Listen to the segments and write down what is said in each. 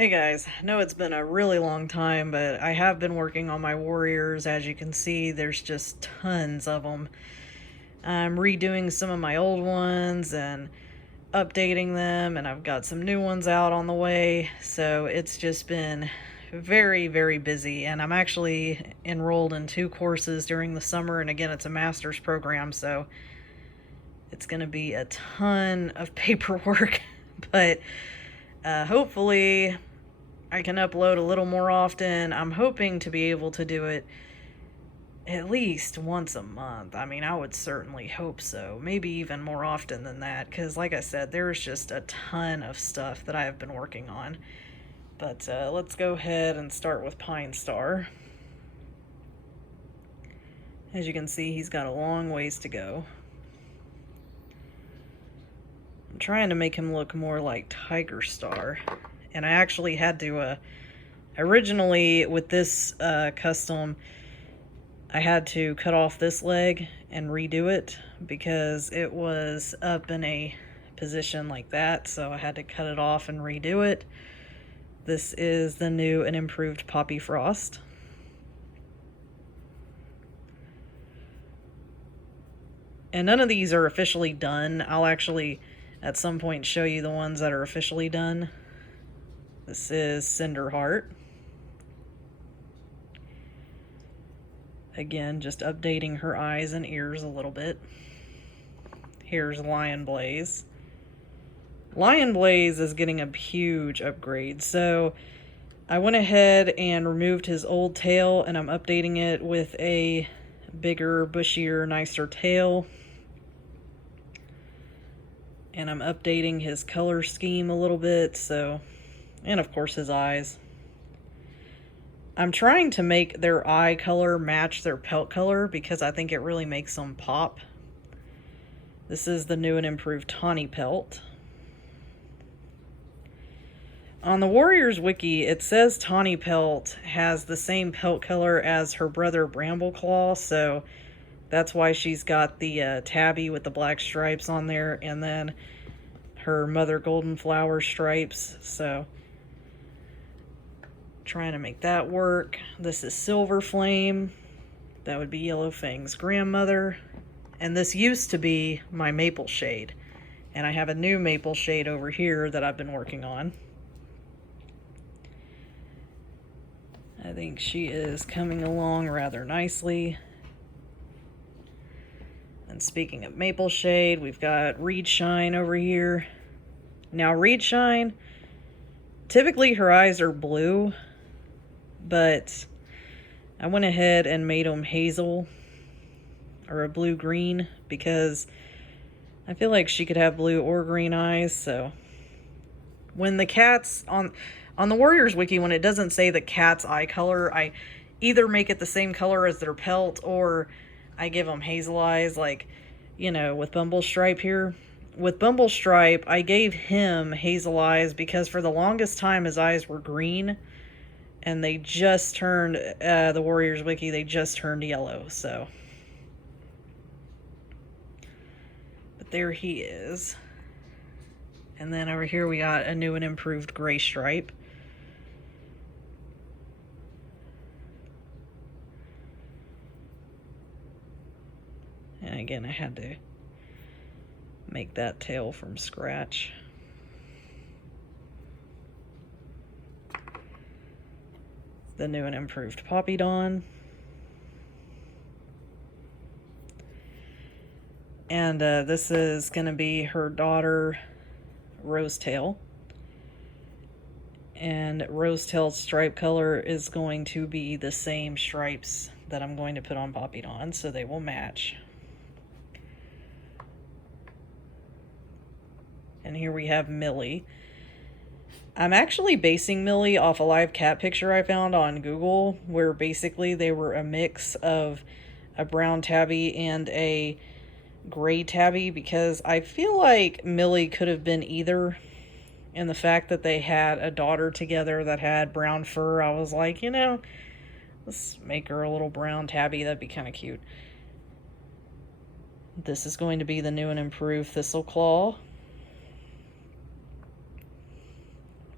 Hey guys, I know it's been a really long time, but I have been working on my warriors. As you can see, there's just tons of them. I'm redoing some of my old ones and updating them, and I've got some new ones out on the way. So it's just been very, very busy, and I'm actually enrolled in 2 courses during the summer, and again, it's a master's program, so it's going to be a ton of paperwork, but hopefully I can upload a little more often. I'm hoping to be able to do it at least once a month. I mean, I would certainly hope so. Maybe even more often than that, because like I said, there's just a ton of stuff that I have been working on. But let's go ahead and start with Pine Star. As you can see, he's got a long ways to go. I'm trying to make him look more like Tiger Star. And I actually had to, originally with this custom, I had to cut off this leg and redo it because it was up in a position like that, so I had to cut it off and redo it. This is the new and improved Poppy Frost. And none of these are officially done. I'll actually at some point show you the ones that are officially done. This is Cinderheart. Again, just updating her eyes and ears a little bit. Here's Lion Blaze. Lion Blaze is getting a huge upgrade. So I went ahead and removed his old tail, and I'm updating it with a bigger, bushier, nicer tail. And I'm updating his color scheme a little bit, so, and of course his eyes. I'm trying to make their eye color match their pelt color because I think it really makes them pop. This is the new and improved Tawny Pelt. On the Warriors Wiki, it says Tawny Pelt has the same pelt color as her brother Brambleclaw, so that's why she's got the tabby with the black stripes on there, and then her mother golden flower stripes, so trying to make that work. This is Silver Flame. That would be Yellow Fang's grandmother. And this used to be my Maple Shade. And I have a new Maple Shade over here that I've been working on. I think she is coming along rather nicely. And speaking of Maple Shade, we've got Reed Shine over here. Now Reed Shine, typically her eyes are blue, but I went ahead and made them hazel or a blue-green because I feel like she could have blue or green eyes. So when the cat's on the Warriors Wiki, when it doesn't say the cat's eye color, I either make it the same color as their pelt or I give them hazel eyes, like, you know, with Bumblestripe here. With Bumblestripe, I gave him hazel eyes because for the longest time his eyes were green, and they just turned, the Warriors Wiki, they just turned yellow, so. But there he is. And then over here we got a new and improved Gray Stripe. And again, I had to make that tail from scratch. The new and improved Poppy Dawn. And this is going to be her daughter, Rosetail. And Rosetail's stripe color is going to be the same stripes that I'm going to put on Poppy Dawn, so they will match. And here we have Millie. I'm actually basing Millie off a live cat picture I found on Google, where basically they were a mix of a brown tabby and a gray tabby, because I feel like Millie could have been either. And the fact that they had a daughter together that had brown fur, I was like, you know, let's make her a little brown tabby. That'd be kind of cute. This is going to be the new and improved Thistleclaw.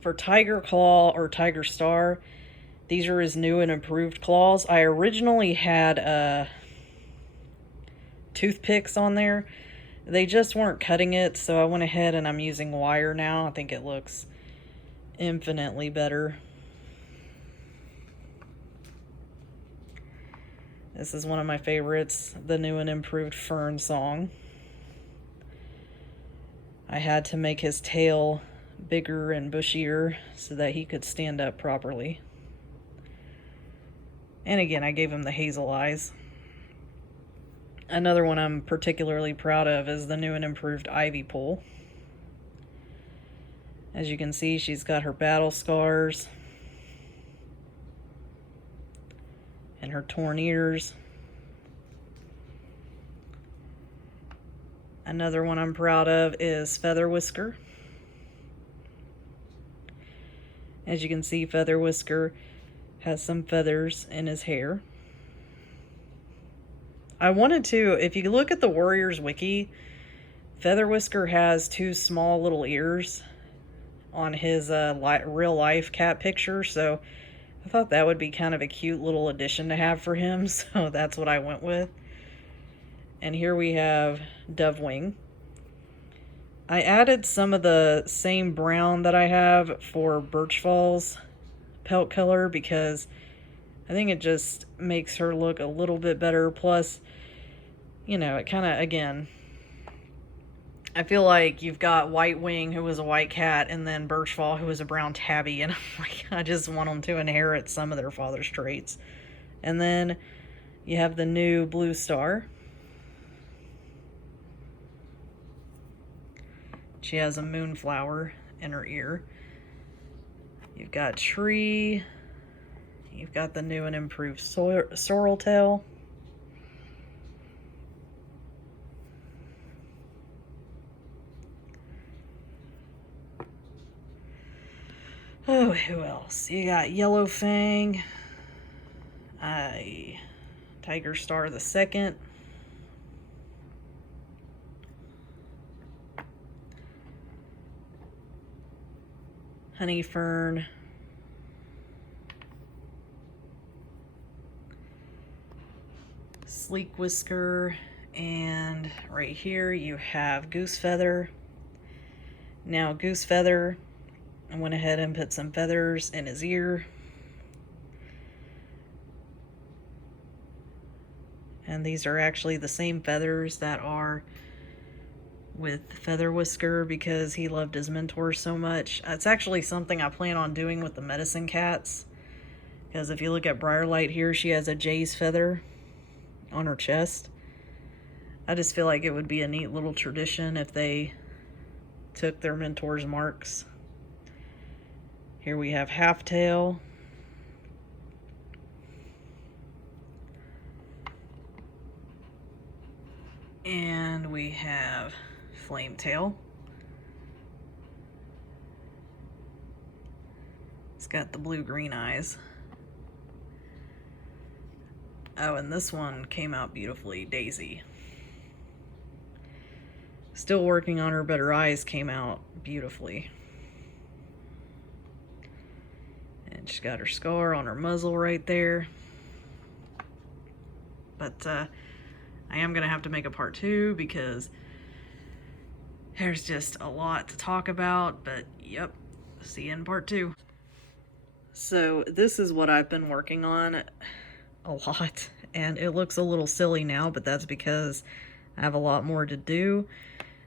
For Tiger Claw or Tiger Star, these are his new and improved claws. I originally had toothpicks on there. They just weren't cutting it, so I went ahead and I'm using wire now. I think it looks infinitely better. This is one of my favorites, the new and improved Fern song. I had to make his tail bigger and bushier so that he could stand up properly. And again, I gave him the hazel eyes. Another one I'm particularly proud of is the new and improved Ivy Pole. As you can see, she's got her battle scars and her torn ears. Another one I'm proud of is Feather Whisker. As you can see, Feather Whisker has some feathers in his hair. I wanted to, if you look at the Warriors wiki, Feather Whisker has two small little ears on his real life cat picture, so I thought that would be kind of a cute little addition to have for him, so that's what I went with. And here we have Dovewing. I added some of the same brown that I have for Birch Falls pelt color because I think it just makes her look a little bit better. Plus, you know, it kind of, again, I feel like you've got White Wing, who was a white cat, and then Birchfall, who was a brown tabby, and I'm like, I just want them to inherit some of their father's traits. And then you have the new Blue Star. She has a moonflower in her ear. You've got Tree. You've got the new and improved Sorrel Tail. Oh, who else? You got Yellow Fang. Tiger Star the Second. Honey Fern. Sleek Whisker. And right here you have Goose Feather. Now Goose Feather, I went ahead and put some feathers in his ear. And these are actually the same feathers that are with Feather Whisker because he loved his mentor so much. It's actually something I plan on doing with the medicine cats. Because if you look at Briarlight here, she has a jay's feather on her chest. I just feel like it would be a neat little tradition if they took their mentor's marks. Here we have Halftail. And we have Flametail. It's got the blue-green eyes. Oh, and this one came out beautifully, Daisy. Still working on her, but her eyes came out beautifully. And she's got her scar on her muzzle right there. But I am going to have to make a part 2 because there's just a lot to talk about. But yep, see you in part 2. So this is what I've been working on a lot. And it looks a little silly now, but that's because I have a lot more to do.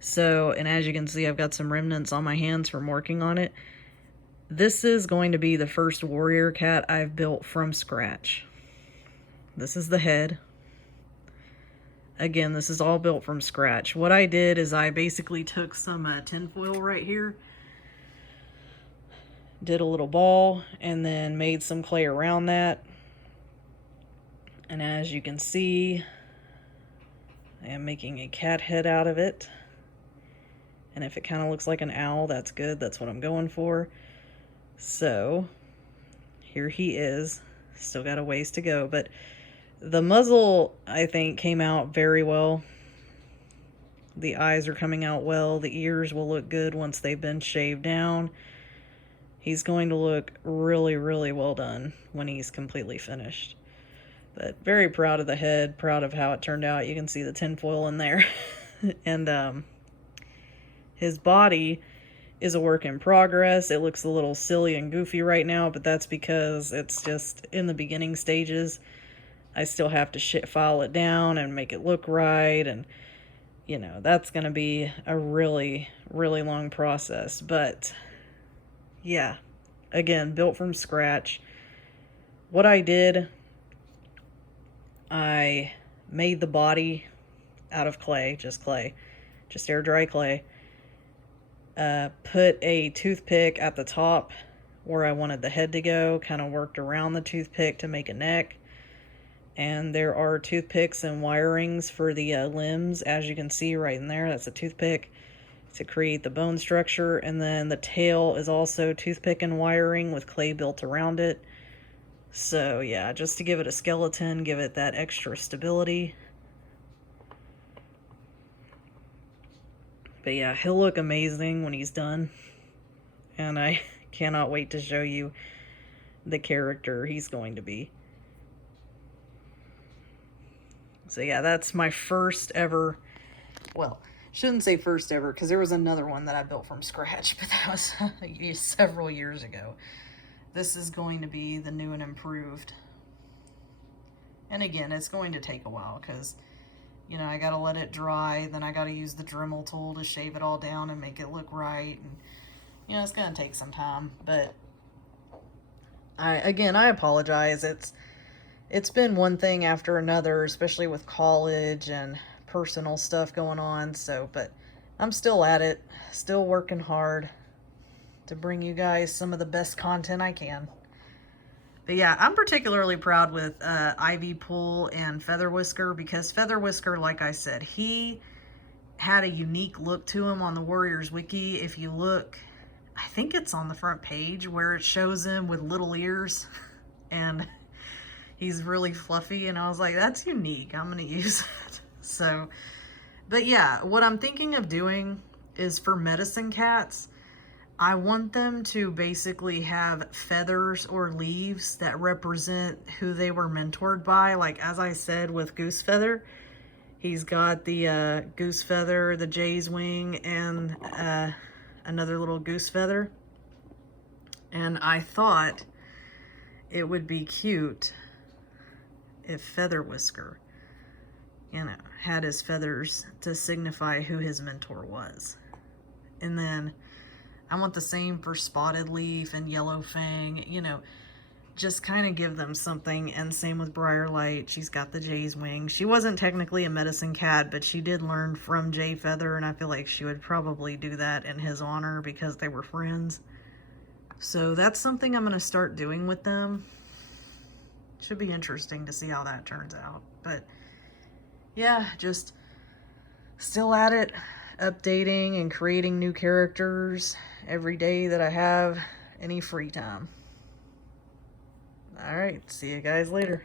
So, and as you can see, I've got some remnants on my hands from working on it. This is going to be the first warrior cat I've built from scratch. This is the head. Again, this is all built from scratch. What I did is I basically took some tinfoil right here, did a little ball, and then made some clay around that. And as you can see, I am making a cat head out of it. And if it kind of looks like an owl, that's good. That's what I'm going for. So, here he is. Still got a ways to go, but the muzzle, I think, came out very well. The eyes are coming out well. The ears will look good once they've been shaved down. He's going to look really, really well done when he's completely finished. But very proud of the head, proud of how it turned out. You can see the tinfoil in there. And his body is a work in progress. It looks a little silly and goofy right now, but that's because it's just in the beginning stages. I still have to file it down and make it look right, and you know, that's going to be a really, really long process. But yeah, again, built from scratch. What I did, I made the body out of clay, just air dry clay. Put a toothpick at the top where I wanted the head to go, kind of worked around the toothpick to make a neck. And there are toothpicks and wirings for the limbs, as you can see right in there. That's a toothpick to create the bone structure. And then the tail is also toothpick and wiring with clay built around it. So yeah, just to give it a skeleton, give it that extra stability. But yeah, he'll look amazing when he's done. And I cannot wait to show you the character he's going to be. So yeah, that's my first ever, well, shouldn't say first ever, because there was another one that I built from scratch, but that was several years ago. This is going to be the new and improved. And again, it's going to take a while, because, you know, I got to let it dry, then I got to use the Dremel tool to shave it all down and make it look right, and, you know, it's going to take some time, but I apologize. It's been one thing after another, especially with college and personal stuff going on. So, but I'm still at it, still working hard to bring you guys some of the best content I can. But yeah, I'm particularly proud with Ivy Pool and Feather Whisker, because Feather Whisker, like I said, he had a unique look to him on the Warriors Wiki. If you look, I think it's on the front page where it shows him with little ears and he's really fluffy, and I was like, that's unique. I'm going to use it. So, but yeah, what I'm thinking of doing is for medicine cats, I want them to basically have feathers or leaves that represent who they were mentored by. Like, as I said, with Goose Feather, he's got the goose feather, the jay's wing, and another little goose feather. And I thought it would be cute if Feather Whisker, you know, had his feathers to signify who his mentor was. And then I want the same for Spotted Leaf and Yellow Fang, you know, just kind of give them something. And same with Briarlight. She's got the Jay's wing. She wasn't technically a medicine cat, but she did learn from Jay Feather, and I feel like she would probably do that in his honor because they were friends. So that's something I'm going to start doing with them. Should be interesting to see how that turns out. But yeah, just still at it, updating and creating new characters every day that I have any free time. All right, see you guys later.